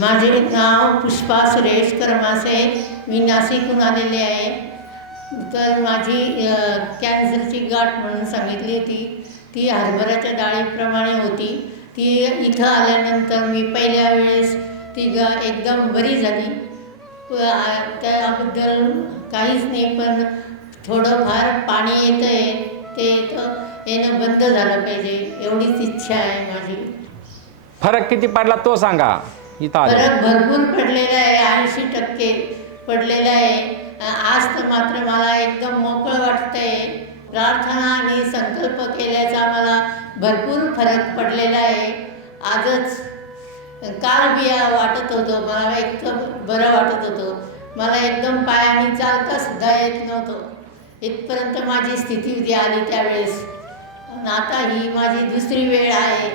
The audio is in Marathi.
माझे नाव पुष्पा सुरेश करमासे. मी नाशिकहून आलेले आहे. तर माझी कॅन्सरची गाठ म्हणून सांगितली होती. ती हरभऱ्याच्या डाळीप्रमाणे होती. ती इथं आल्यानंतर मी पहिल्या वेळेस ती एकदम बरी झाली. त्याबद्दल काहीच नाही, पण थोडंफार पाणी येतं आहे, ते येणं बंद झालं पाहिजे एवढीच इच्छा आहे माझी. फरक किती पडला तो सांगा. फरक भरपूर पडलेला आहे, 80% पडलेला आहे. आज तर मात्र मला एकदम मोकळं वाटतंय. प्रार्थना आणि संकल्प केल्याचा मला भरपूर फरक पडलेला आहे. आजच काल बी वाटत होतं, मला एकदम बरं वाटत होतं. मला एकदम पायाने चालता सुद्धा येत नव्हतं. इथपर्यंत माझी स्थिती आली त्यावेळेस. आता ही माझी दुसरी वेळ आहे.